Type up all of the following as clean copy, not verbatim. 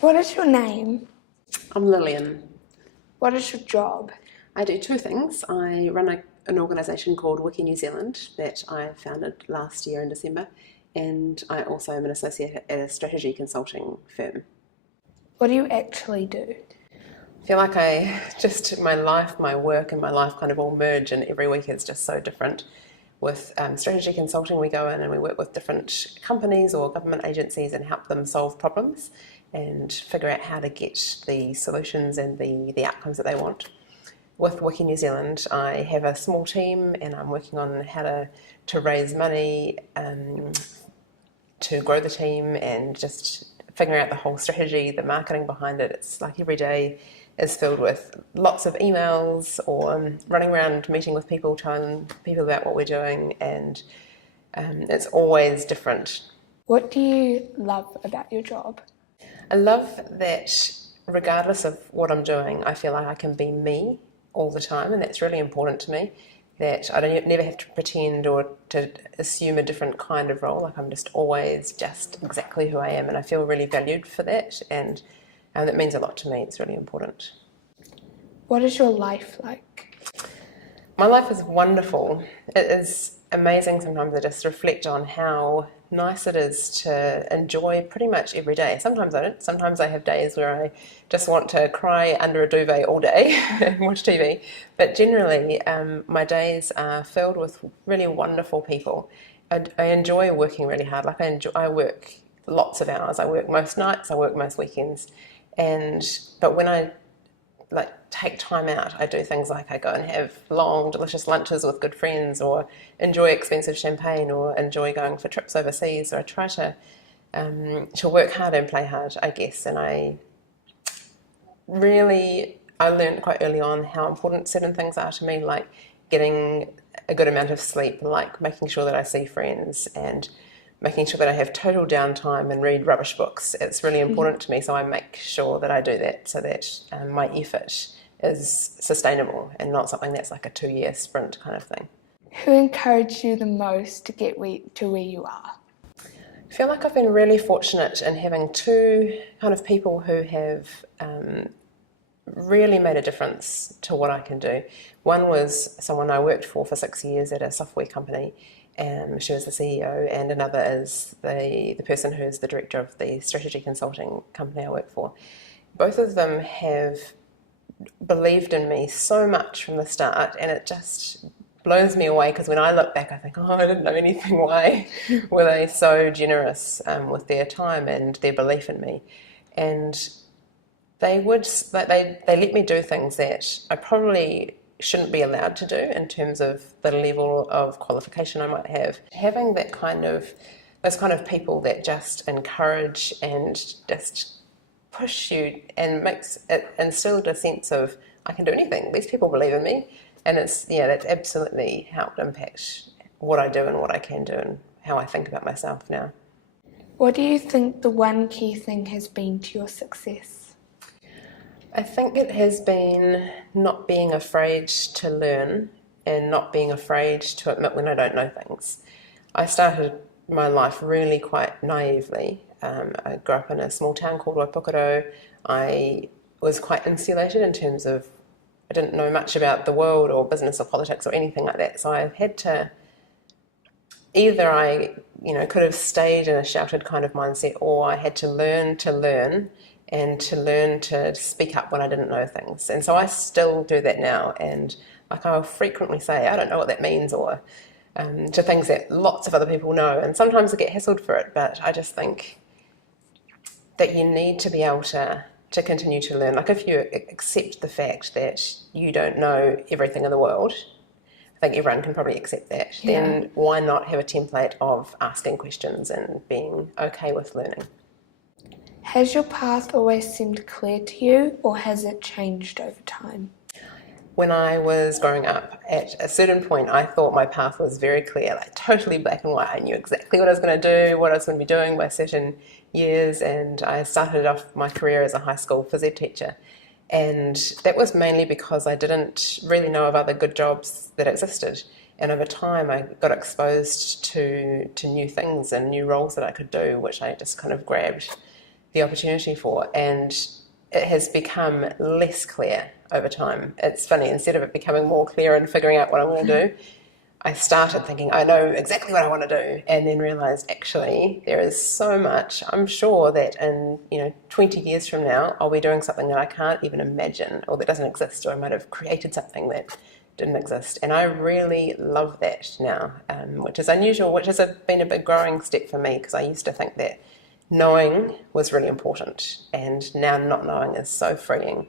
What is your name? I'm Lillian. What is your job? I do two things. I run an organisation called Wiki New Zealand that I founded last year in December, and I also am an associate at a strategy consulting firm. What do you actually do? I feel like my life, my work and my life kind of all merge, and every week is just so different. With strategy consulting, we go in and we work with different companies or government agencies and help them solve problems and figure out how to get the solutions and the outcomes that they want. With Wiki New Zealand, I have a small team and I'm working on how to raise money, to grow the team and just figuring out the whole strategy, the marketing behind it. It's like every day is filled with lots of emails or running around meeting with people, telling people about what we're doing, and it's always different. What do you love about your job? I love that regardless of what I'm doing, I feel like I can be me all the time, and that's really important to me, that I don't never have to pretend or to assume a different kind of role. Like I'm just always just exactly who I am, and I feel really valued for that, and that means a lot to me. It's really important. What is your life like? My life is wonderful. It is amazing. Sometimes I just reflect on how nice it is to enjoy pretty much every day. Sometimes I don't. Sometimes I have days where I just want to cry under a duvet all day and watch TV. But generally, my days are filled with really wonderful people. I enjoy working really hard. I work lots of hours. I work most nights. I work most weekends. But when I take time out, I do things like I go and have long, delicious lunches with good friends, or enjoy expensive champagne, or enjoy going for trips overseas, or I try to work hard and play hard, I guess. And I learned quite early on how important certain things are to me, like getting a good amount of sleep, like making sure that I see friends, and making sure that I have total downtime and read rubbish books. It's really important to me, so I make sure that I do that so that my effort is sustainable and not something that's like a 2-year sprint kind of thing. Who encouraged you the most to get to where you are? I feel like I've been really fortunate in having two kind of people who have really made a difference to what I can do. One was someone I worked for 6 years at a software company. She was the CEO, and another is the person who's the director of the strategy consulting company I work for. Both of them have believed in me so much from the start, and it just blows me away because when I look back I think, oh, I didn't know anything. Why were they so generous with their time and their belief in me? And they let me do things that I probably shouldn't be allowed to do in terms of the level of qualification I might have. Having those kind of people that just encourage and just push you and makes it instilled a sense of I can do anything. These people believe in me, and that's absolutely helped impact what I do and what I can do and how I think about myself now. What do you think the one key thing has been to your success? I think it has been not being afraid to learn and not being afraid to admit when I don't know things. I started my life really quite naively. I grew up in a small town called Waipokoro. I was quite insulated in terms of I didn't know much about the world or business or politics or anything like that. So I had to either I could have stayed in a sheltered kind of mindset, or I had to learn and to learn to speak up when I didn't know things. And so I still do that now, and I'll frequently say, I don't know what that means, or to things that lots of other people know, and sometimes I get hassled for it, but I just think that you need to be able to continue to learn. Like if you accept the fact that you don't know everything in the world, I think everyone can probably accept that, then why not have a template of asking questions and being okay with learning? Has your path always seemed clear to you, or has it changed over time? When I was growing up, at a certain point, I thought my path was very clear, like totally black and white. I knew exactly what I was going to do, what I was going to be doing by certain years, and I started off my career as a high school phys ed teacher. And that was mainly because I didn't really know of other good jobs that existed. And over time, I got exposed to new things and new roles that I could do, which I just kind of grabbed. the opportunity for, and it has become less clear over time. It's funny, instead of it becoming more clear and figuring out what I'm going to do, I started thinking I know exactly what I want to do, and then realised actually there is so much. I'm sure that in 20 years from now I'll be doing something that I can't even imagine, or that doesn't exist, or I might have created something that didn't exist, and I really love that now, which is unusual, which has been a big growing step for me, because I used to think that knowing was really important, and now not knowing is so freeing.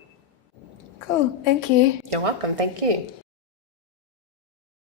Cool, thank you. You're welcome, thank you.